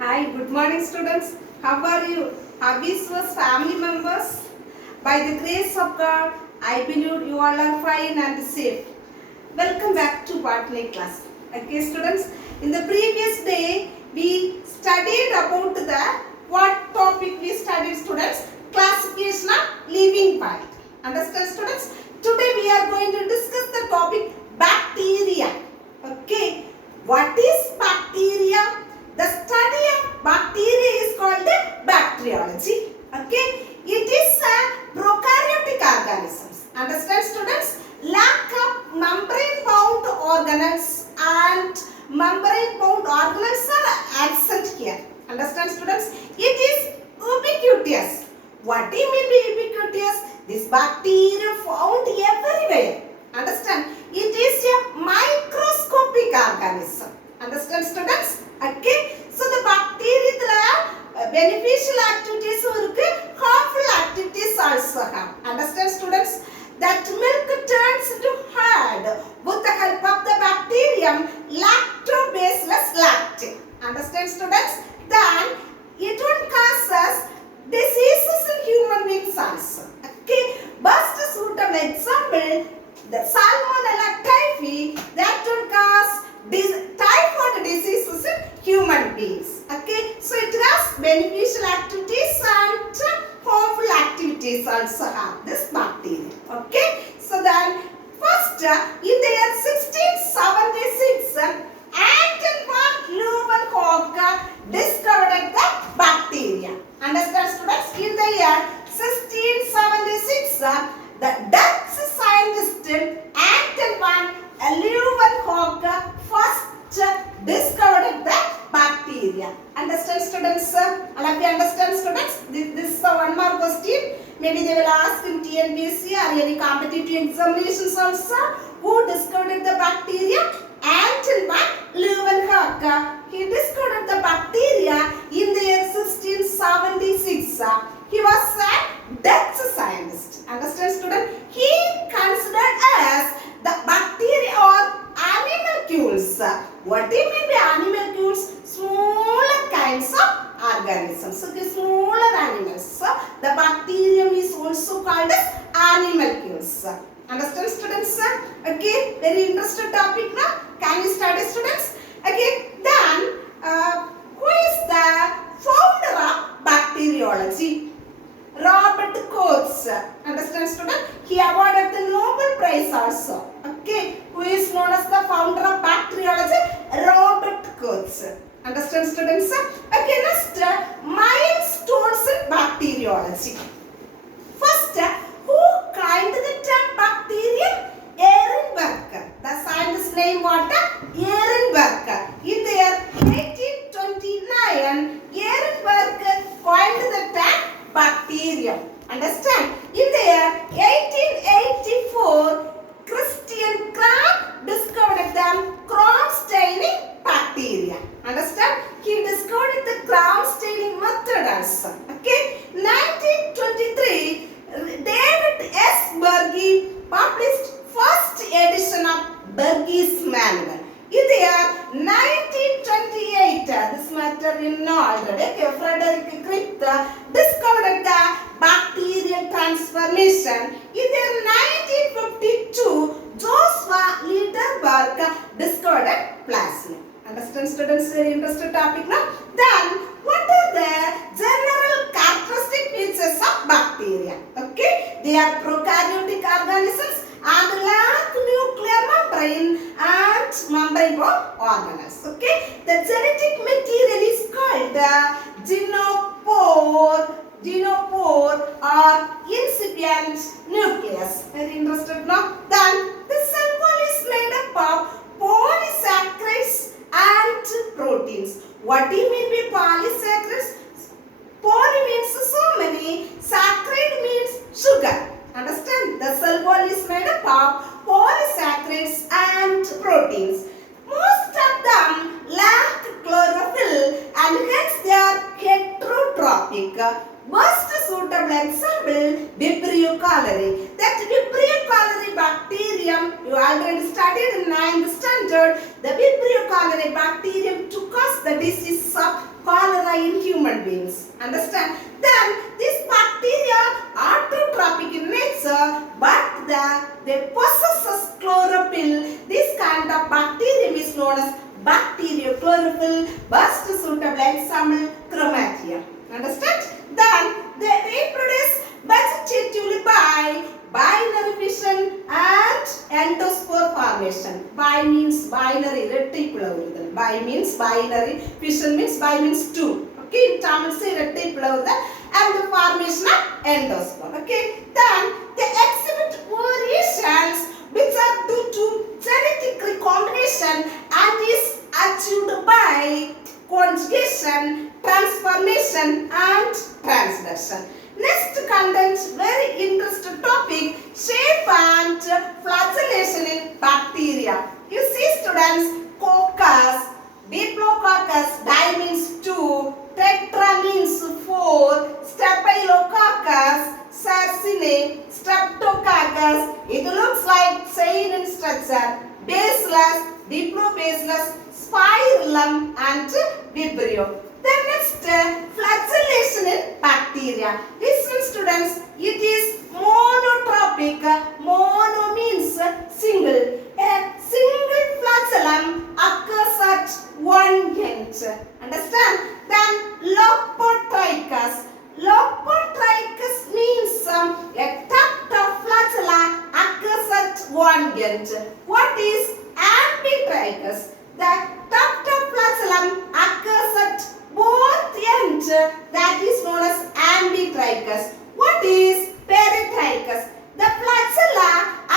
Hi, good morning students. How are you? How is your family members? By the grace of God, I believe you all are fine and safe. Welcome back to Botany class. Okay students, in the previous day we studied about the what topic we studied students? Classification of living part. Understand students? Today we are going to discuss the topic bacteria. Okay, what is bacteria? The study of bacteria is called bacteriology. Okay, it is a prokaryotic organisms. Understand students? Lack of membrane-bound organelles and membrane-bound organelles are absent here. Understand students? It is ubiquitous. What do you mean by ubiquitous? This bacteria found everywhere. Understand? It is a microscopic organism. Understand students? Okay. So the bacteria beneficial activities or harmful activities also have. Understand students? That milk turns into hard with the help of the bacterium lactobacillus lacti. Understand students? Then it will cause diseases in human beings also. Okay. Best suitable example, the Salmonella typhi that will cause typhoid diseases in human beings. Okay. So it has beneficial activities and harmful activities also have this bacteria. Okay. So then first in the year 1676 Anton van Leeuwenhoek discovered the bacteria. Understand students? In the year 1676 the Dutch scientist Anton van Leeuwenhoek first discovered the bacteria. Understand students? All of you understand students? This is one more question. Maybe they will ask in TNPSC or any competitive examinations also. Who discovered the bacteria? Anton van Leeuwenhoek. He discovered the bacteria in the year 1676. He was a Dutch scientist. Understand student? He considered as the bacteria or animalcules. What do you mean by animalcules? Smaller kinds of organisms. Okay, smaller animals. The bacterium is also called as animalcules. Understand students? Okay, very interesting topic now. Can you study students? Okay, then who is the founder of bacteriology? Robert Koch. Understand student? He awarded the Nobel Prize also. Okay, who is known as the founder of bacteriology? Robert Koch. Understand students? Okay, next milestones in bacteriology. First, who coined the term bacterium? Ehrenberg. The scientist name what? Ehrenberg. In the year 1829, Ehrenberg coined the term bacterium. Understand? In the year 1884, Christian Kraft discovered the crown staining bacteria. Understand? He discovered the crown staining method also. Okay? 1923, David S. Berge published first edition of Berge's manual. In the year 1928, this matter you know already, okay, Frederick Crick discovered the bacterial transformation. In the year 1952, Joshua Lederberg discovered plasmid. Understand students? Very interesting topic now. Then, what are the general characteristic features of bacteria? Okay, they are prokaryotic organisms and lack nuclear membrane and membrane-bound organelles. Okay, the genetic material is called genospore or incipient nucleus. Very interested now. Then the cell wall is made up of polysaccharides and proteins. What do you mean by polysaccharides? Poly means so many, saccharide means sugar. Understand? The cell wall is made up of polysaccharides and proteins. Most of them lack chlorophyll and hence they are heterotrophic. Most suitable example, Vibrio cholerae. That Vibrio cholerae bacterium you already studied in 9th standard. The Vibrio cholerae bacterium to cause the disease of cholera beings. Understand? Then these bacteria are autotrophic in nature, but they possess chlorophyll. This kind of bacterium is known as bacteriochlorophyll. Best suitable example, chromatia. Understand? Then they reproduce vegetatively by binary fission and endospore formation. Bi means binary, reticular. Bi means binary, fission means bi means two. Okay, in Tamil say reticular and the formation of endospore. Okay, then they exhibit variations which are due to genetic recombination and is achieved by conjugation, transformation and transduction. Next content, very interesting topic, shape and flagellation in bacteria. You see students, coccus, diplococcus, di means 2, tetra means 4, staphylococcus, sarcine, streptococcus. It looks like chain in structure, bacillus, diplobacillus, spirillum and vibrio. Then next, flagellation in bacteria. Listen students, it is monotropic. Mono means single. A single flagellum occurs at one end. Understand? Then lopotrichus. Lopotrichus means a tuft of flagella occurs at one end. What is ambitrichus? The tuft of flagellum occurs at both ends, that is known as ambitrichus. What is peritrichus? The flagella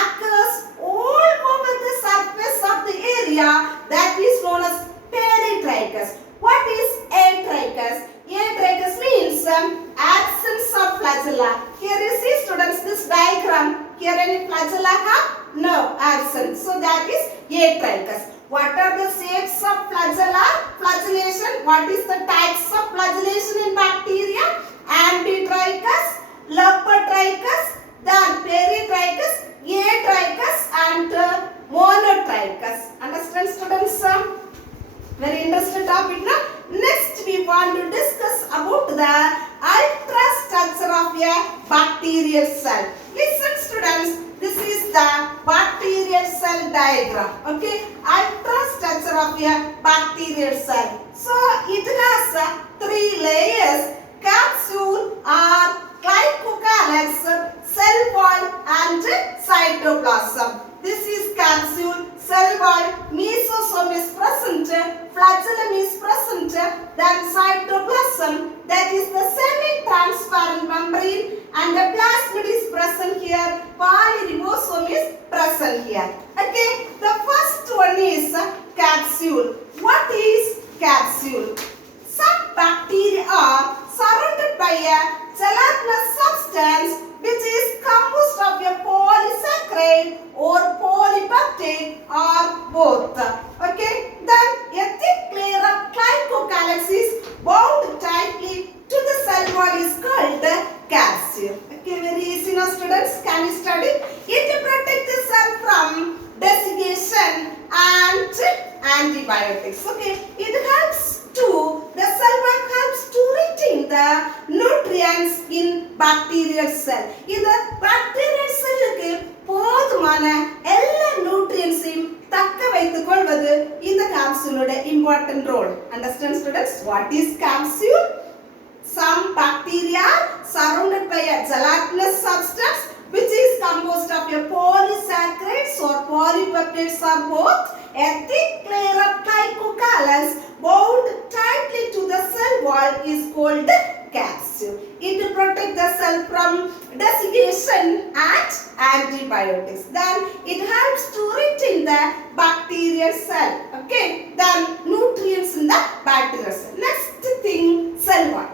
occurs all over the surface of the area, that is known as peritrichus. What is atrichus? Atrichus means absence of flagella. Here you see students this diagram. Here any flagella have? No, absent. So that is atrichus. What are the shapes of flagella? Flagellation. What is the types of flagellation in bacteria? Ambitrichus, lopotrichus, then peritrichus, atrichus and monotrichus. Understand students? Very interesting topic now. Next we want to discuss about the ultrastructure of a bacterial cell. Listen students, this is the bacterial cell diagram. Okay, ultrastructure of a bacterial cell. So it has three layers: capsule or glycocalyx, cell wall and cytoplasm. This is capsule, cell wall, mesosome is present, flagellum is present, then cytoplasm, that is the semi-transparent membrane, and the plasmid is present here, polyribosome is present here. Okay, the first one is capsule. What is capsule? Some bacteria are surrounded by a gelatinous substance which is composed of a polysaccharide or polypeptide or both. Okay, then a thick layer of glycocalyx is bound tightly to the cell wall is called capsule. Okay, very easy now students. Can you study? It protects the cell from desiccation and antibiotics. Okay, it helps to, the cell wall helps to retain the nutrients in bacterial cell. In the bacterial cell போதுமான எல்லா நியூட்ரியன்ட்ஸையும் தக்க வைத்துக் கொள்வது இந்த capsule important role. Understand students? What is capsule? Some bacteria surrounded by a gelatinous substance which is composed of a polysaccharides or polypeptides or both. A thick layer of glycocalyx bound tightly to the cell wall is called capsule. It protects the cell from desiccation and antibiotics. Then it helps to retain the bacterial cell. Okay. Then nutrients in the bacterial cell. Next thing, cell wall.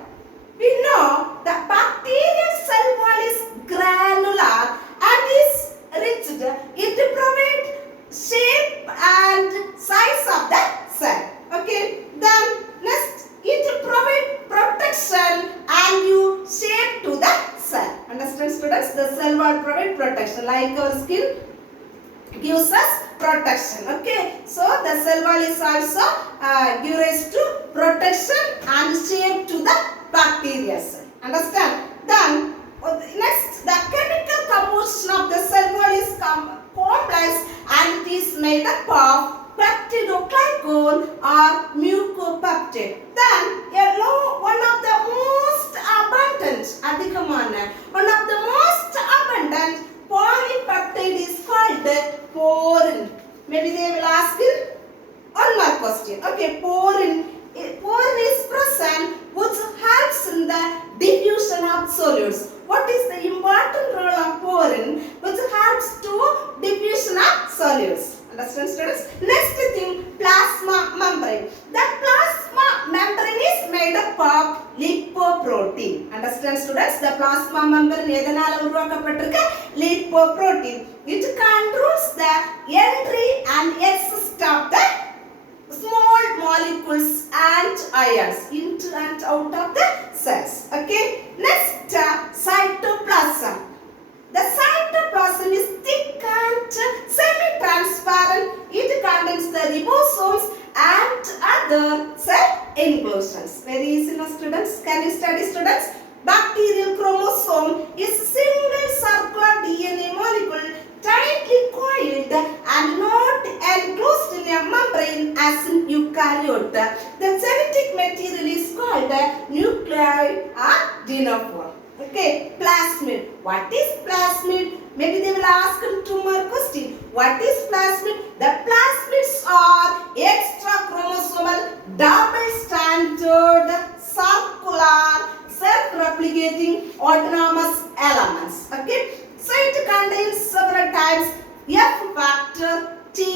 We know the bacterial cell wall is granular and is rigid. It provides shape and size of the cell. Okay. Then next, it provides protection and new shape to the cell. Understand students? The cell wall provides protection like our skin gives us protection. Okay. So the cell wall is also gives rise to protection and shape to the bacteria cell. Understand? Then next, the chemical composition of the cell wall is complex and it is made up of peptidoglycan or mucopeptide. Then one of the most abundant polypeptide is called porin. Maybe they will ask you one more question. Okay, porin is present which helps in the diffusion of solids. What is the important role of porin which helps to diffusion of solids? Understand, students? Next thing, plasma membrane. The plasma membrane is made up of lipoprotein. Understand, students? The plasma membrane எதனால உருவாக்கப்பட்டிருக்கு? Lipoprotein. It controls the entry and exit of the small molecules and ions into and out of the cells. Okay. Next, cytoplasm. The cytoplasm is thick and semi-transparent. It contains the ribosomes and other cell enclosures. Very easy, no, students? Can you study, students? Bacterial chromosome is a single circular DNA molecule tightly coiled and not enclosed in a membrane as in eukaryote. The genetic material is called nuclei or dinophore. Okay, plasmid. What is plasmid? Maybe they will ask two more questions. What is plasmid? The plasmids are extrachromosomal, double-stranded, circular, self-replicating autonomous elements. Okay, so it contains several types: F factor, Ti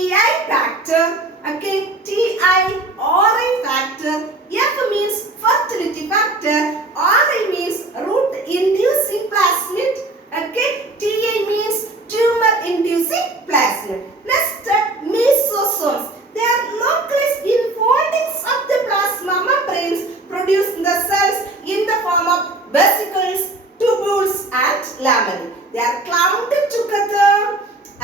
factor, okay, Ti-RI factor. F means fertility factor, RI means root inducing plasmid, okay, Ti means tumor inducing plasmid. Next, mesosomes. They are localized in foldings of the plasma membranes produced in the cells in the form of vesicles, tubules and lamellae. They are clumped together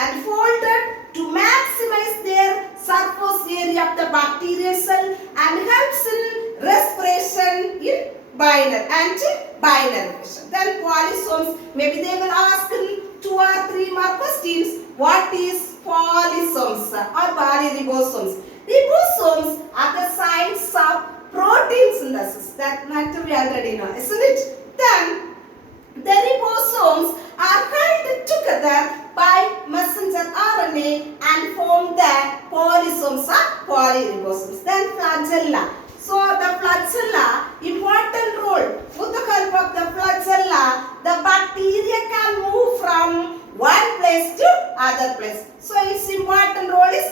and folded to maximize their surface area of the bacterial cell and helps in respiration in binary fission. Then polysomes. Maybe they will ask 2 or 3 more questions. What is polysomes or polyribosomes? Ribosomes are the sites of protein synthesis. That matter we already know, isn't it? Then the ribosomes are held together by messenger RNA and form the polysomes or polyribosomes. Then flagella. So the flagella, important role. With the help of the flagella, the bacteria can move from one place to other place. So its important role is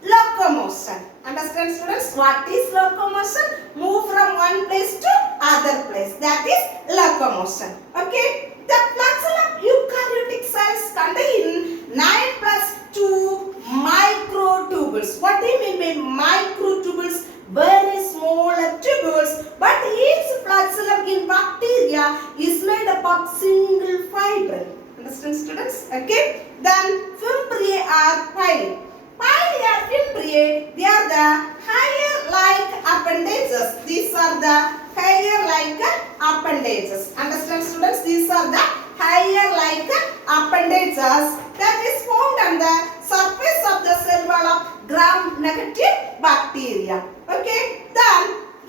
locomotion. Understand, students? What is locomotion? Move from one place to other place. That is locomotion. Okay. The flagella of eukaryotic cells contain 9 plus 2 microtubules. What do you mean by microtubules? Very small tubules. But each flagellum in bacteria is made up of single fibril. Understand, students? Okay. Then fimbriae are pili. Pili or fimbriae, they are the hair-like appendages. These are the hair-like appendages. Understand, students? These are the hair-like appendages that is found on the surface of the cell wall of gram-negative bacteria. Okay. Then,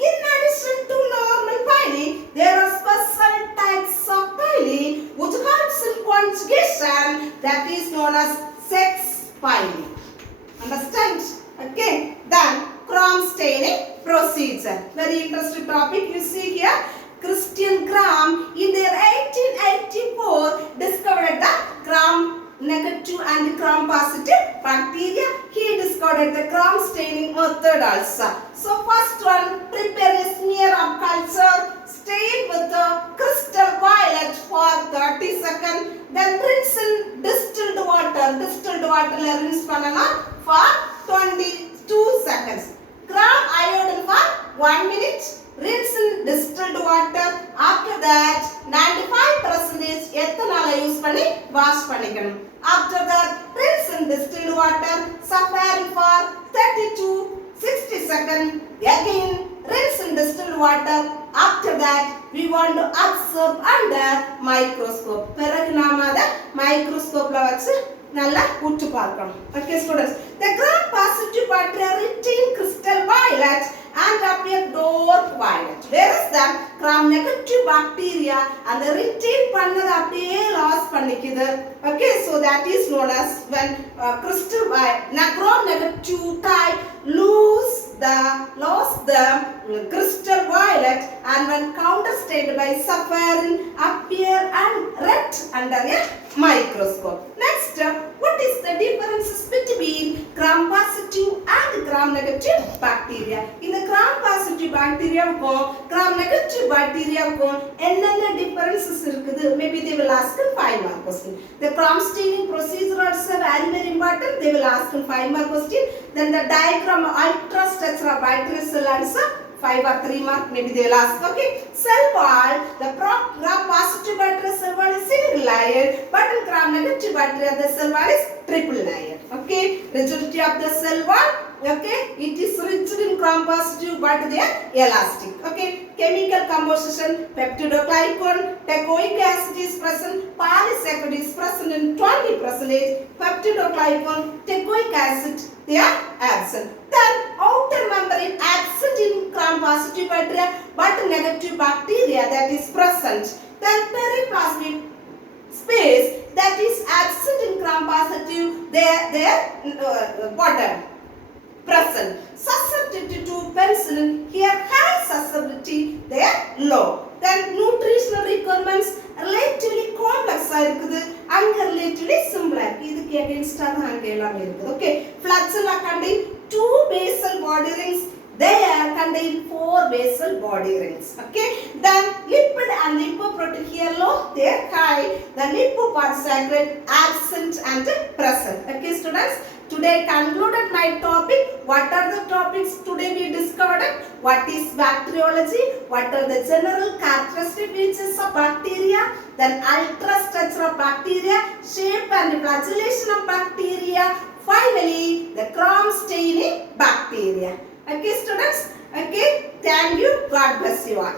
in addition to normal pili, there are special types of pili which helps in conjugation, that is known as sex pili. Understand? Okay. Then Gram staining procedure. Very interesting topic. You see here, Christian Gram in their 1884 discovered the gram-negative and gram-positive bacteria. He discovered the Gram staining method also. So first one, prepare a smear of culture, stain with the crystal violet for 30 seconds. Then rinse in distilled water. Distilled water rinse பண்ணலாம் for 22 seconds. Gram iodine for 1 minute. Rinse in distilled water. After that, 95% ethanol use பண்ணி wash பண்ணிக்கணும். After that, rinse in distilled water. Safari for 30 to 60 seconds. Again, rinse in distilled water. after that we want to observe under microscope. பிறகு நாம அத மைக்ரோஸ்கோப்ல வச்சு நல்லா உற்று பார்க்கணும். Okay students, the gram positive bacteria retain crystal violet and appear dark violet, whereas the gram negative bacteria and the retain பண்ணது அப்படியே loss பண்ணிக்குது. Okay, so that is known as when crystal gram negative type lost the crystal violet, and when counterstated by sapphire appear and red under a microscope. Next, what is the differences between gram positive and gram negative bacteria? In the gram positive bacteria க்கும் gram negative bacteria க்கும் என்னென்ன differences இருக்குது? Maybe they will ask in 5 mark question. The gram staining procedure is very important. They will ask in 5 mark question. Then the diagram ultrastructure of bacterial cell answer 5 or 3 mark, maybe they will ask. Okay, cell wall, the gram positive bacteria cell wall is single layered, but in gram negative bacteria the cell wall is triple layered. Okay, rigidity of the cell wall, okay, it is rigid in gram positive but they are elastic. Okay, chemical composition, peptidoglycan, teichoic acid is present, polysaccharide is present in 20%, peptidoglycan, teichoic acid they are absent. Then outer membrane absent in gram positive bacteria but negative bacteria that is present. Then periplasmic space that is absent in gram positive, their bottom present. Susceptibility to penicillin, here high susceptibility, there low. Then nutritional requirements relatively complex இருக்குது, அங்க relatively simple இதுக்கு against ஆக அங்க எல்லாமே இருக்குது. Okay, flagella contain 2 basal body rings, they contain 4 basal body rings. Okay, then lipid and lipoprotein here low, there high, the lipopolysaccharide absent and present. Okay students, today concluded my topic. What are the topics today we discovered? What is bacteriology? What are the general characteristic features of bacteria? Then ultrastructure of bacteria, shape and flagellation of bacteria. Finally, the gram staining bacteria. Okay students, okay, thank you, God bless you all.